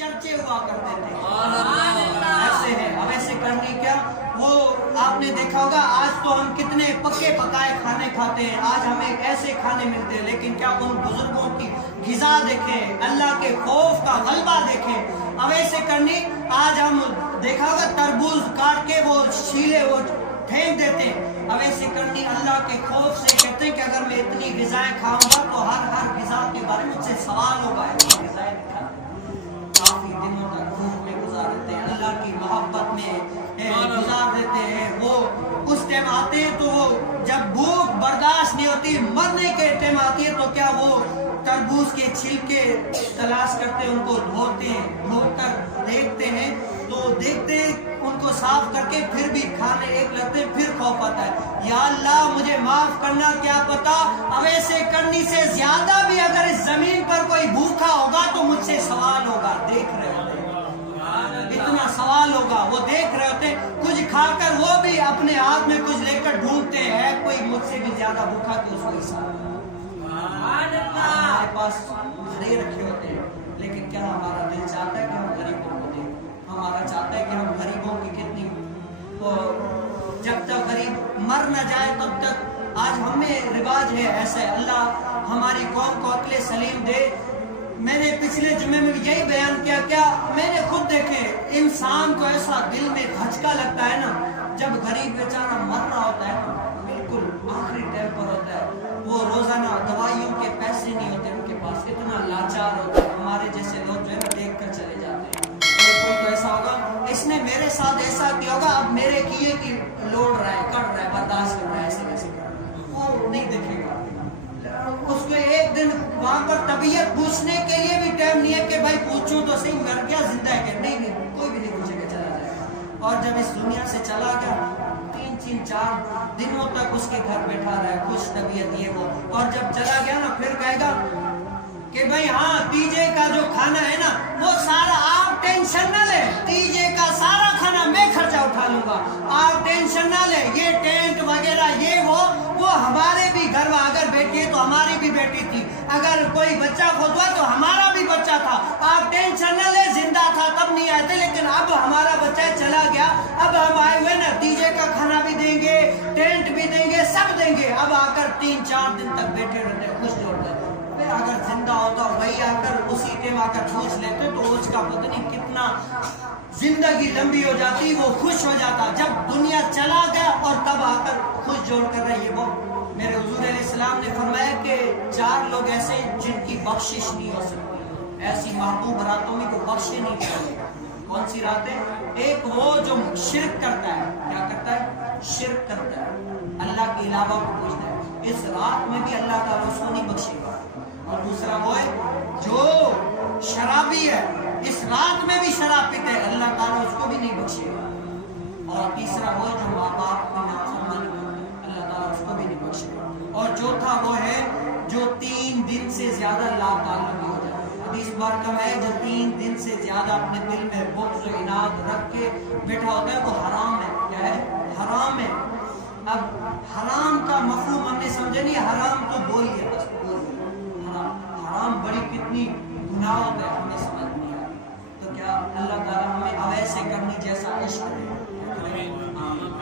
चर्चे हुआ करते थे। ऐसे है। अब ऐसे करनी क्या, वो आपने देखा होगा आज तो हम कितने पके पकाए खाने खाते हैं, आज हमें ऐसे खाने मिलते हैं, लेकिन क्या उन बुजुर्गों की गिज़ा देखें, अल्लाह के खौफ का गलबा देखें। अब ऐसे करनी, आज हम देखा होगा तरबूज काट के वो छीले वो फेंक देते हैं। अब ऐसे करनी अल्लाह के खौफ से कहते हैं कि अगर मैं इतनी गिज़ाएं खाऊंगा तो हर गिज़ा के बारे में मुझसे सवाल होगा। काफी दिनों तक भूख में गुजार देते हैं, अल्लाह की मोहब्बत में गुजार देते हैं। वो उस टाइम आते हैं तो वो जब भूख बर्दाश्त नहीं होती, मरने के टाइम आती है, तो क्या वो तरबूज के छिलके तलाश करते हैं, उनको धोते हैं, धोकर देखते हैं, तो देखते हैं उनको साफ करके फिर भी खाने एक लगते, फिर खौफ आता है, या अल्लाह मुझे माफ करना, क्या पता अब ऐसे करनी से ज्यादा भी अगर इस जमीन पर कोई भूखा होगा तो मुझसे सवाल होगा। देख रहे होते इतना सवाल होगा, वो देख रहे होते कुछ खाकर वो भी अपने हाथ में कुछ लेकर ढूंढते हैं, कोई मुझसे भी ज्यादा भूखा कि उसको हिसाब। हमारे पास घरे रखे होते हैं, लेकिन क्या हमारा दिल चाहता है कि हम गरीबों को दें? हमारा चाहता है कि हम गरीबों की कितनी, तो जब तक गरीब मर न जाए तब तक आज हमें रिवाज है ऐसा है। अल्लाह हमारी कौम को अक्ल सलीम दे। मैंने पिछले जुमे में यही बयान किया, क्या मैंने खुद देखे इंसान को ऐसा दिल में धचका लगता है ना, जब गरीब बेचारा मर रहा होता है ना, बिल्कुल आखिरी टाइम पर होता है, वो रोजाना दवाइयों के पैसे नहीं होते उनके पास, इतना लाचार होता है। हमारे जैसे लोग जो है ना देख कर चले जाते हैं, कोई तो ऐसा होगा इसने मेरे साथ ऐसा किया होगा, अब मेरे किए की लोड रहा है, कर रहा है, बर्दाश्त कर रहा है, ऐसे कैसे कर रहा है, वो नहीं देखेगा। उसको एक दिन वहां पर तबीयत पूछने के लिए भी टाइम नहीं है कि भाई पूछूं तो सही मर गया जिंदा है क्या, नहीं, कोई भी नहीं पूछेगा, चला जाएगा। और जब इस दुनिया से चला गया 3-4 दिनों तक उसके घर बैठा रहा है, खुश तबीयत ये वो, और जब चला गया ना फिर कहेगा कि भाई हाँ तीजे का जो खाना है ना वो सारा आप टेंशन ना ले, तीजे का सारा खाना मैं खर्चा उठा लूंगा, आप टेंशन ना ले, ये टेंट वगैरह ये वो हमारे भी घर में अगर बेटी है तो हमारी भी बेटी थी, अगर कोई बच्चा खोदवा तो हमारा भी बच्चा था, आप टेंशन न ले, जिंदा था तब नहीं आए थे, लेकिन अब हमारा बच्चा चला गया, अब हम आए हुए ना तीजे का खाना भी देंगे, टेंट भी देंगे, सब देंगे। अब आकर 3-4 दिन तक बैठे रहते खुश होते, फिर अगर जिंदा होता वही आकर उसी टाइम आकर पूछ लेते तो उसका पता नहीं कितना जिंदगी लंबी हो जाती, वो खुश हो जाता। जब दुनिया चला गया और तब आकर खुश जोड़ कर रहे ये वो। मेरे हुजूर अलैहिस्सलाम ने फरमाया कि 4 लोग ऐसे जिनकी बख्शिश नहीं हो सकती, ऐसी महबूब रातों में को बख्शे नहीं जाएगी। कौन सी रातें? एक वो जो शिर्क करता है, क्या करता है? शिर्क करता है, अल्लाह के अलावा को पूछता है, इस रात में भी अल्लाह ताला उसको नहीं बख्शेगा। और दूसरा वो है जो शराबी है, इस रात में भी शराब पीते हैं, अल्लाह ताला उसको भी नहीं बख्शेगा। और तीसरा वो है जो माँ बाप की नाफरमानी करते हैं, अल्लाह ताला उसको भी नहीं बख्शेगा। और चौथा वो है जो 3 दिन से ज्यादा लाताल्लुक हो जाए। हदीस बार का है जो 3 दिन से ज्यादा अपने दिल में बुग़्ज़ और इनाद रख के बैठा होता है वो हराम है। क्या है? हराम है। अब हराम का मफहूम हमने समझे नहीं, हराम तो बोलिए बस, हराम बड़ी कितनी गुनाह होता है हमें समझ नहीं आया। तो क्या अल्लाह ताला हमें अवैध से करनी जैसा इश्क है?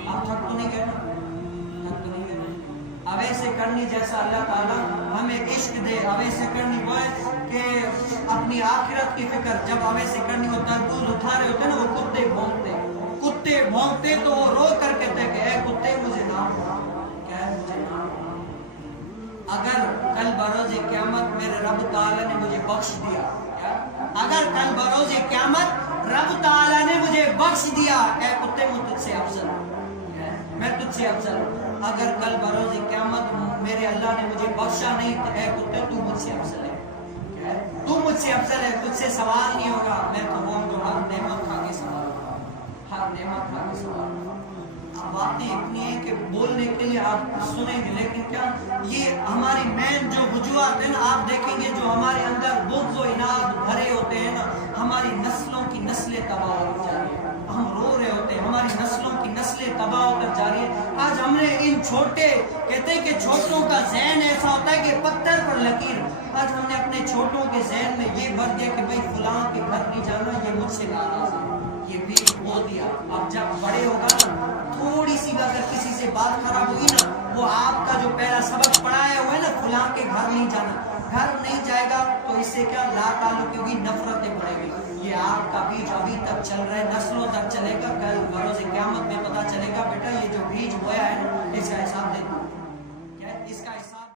आप थक तो नहीं कहना, थक तो नहीं कहना, अवैध से करनी जैसा अल्लाह ताला हमें इश्क दे। अवैध से करनी वो है कि अपनी आखिरत की फिक्र, जब अवैध से करनी वो तरबूज उठा रहे होते ना, वो कुत्ते भौंकते तो वो रो कर कहते कि ऐ कुत्ते मुझे नाम क्या है, मुझे नाम। अगर कल बरोज़े क़यामत मेरे रब ताला ने मुझे बख्श दिया, क्या? अगर कल बरोज़े क़यामत रब ताला ने मुझे बख्श दिया, ऐ कुत्ते मैं तुझसे अफजल हूं, मैं तुझसे अफजल हूं। अगर कल बरोज़े क़यामत मेरे अल्लाह ने मुझे बख्शा नहीं तो ऐ कुत्ते तू मुझसे अफजल है, तू मुझसे अफजल है, तुझसे सवाल नहीं होगा। मैं तो वो हर नेमत खा के सवाल होगा, हर नेमत खा के सवाल होगा। बातें इतनी है कि बोलने के लिए आप सुनेंगे, लेकिन क्या ये हमारी मेन जो वजूहात है ना, आप देखेंगे जो हमारे अंदर बुग़्ज़ और इनाद भरे होते हैं ना, हमारी नस्लों की नस्लें तबाह हो जा रही है। हम रो रहे होते हैं, हमारी नस्लों की नस्लें तबाह होकर जा रही है। आज हमने इन छोटे कहते हैं कि छोटों का ज़हन ऐसा होता है कि पत्थर पर लकीर, آج ہم نے اپنے چھوٹوں کے ذہن میں یہ بھر دیا کہ بھائی فلاں کے گھر نہیں جانا، یہ مجھ سے ناراض ہے، یہ بھی بول دیا۔ اب جب بڑے ہوگا نا، تھوڑی سی بھی اگر کسی سے بات خراب ہوگی نا، وہ آپ کا جو پہلا سبق پڑھایا ہوا ہے نا، فلاں کے گھر نہیں جانا، گھر نہیں جائے گا تو اس سے کیا لا تعلق ہوگی، نفرتیں بڑھے گی۔ یہ آپ کا بیج ابھی تک چل رہا ہے، نسلوں تک چلے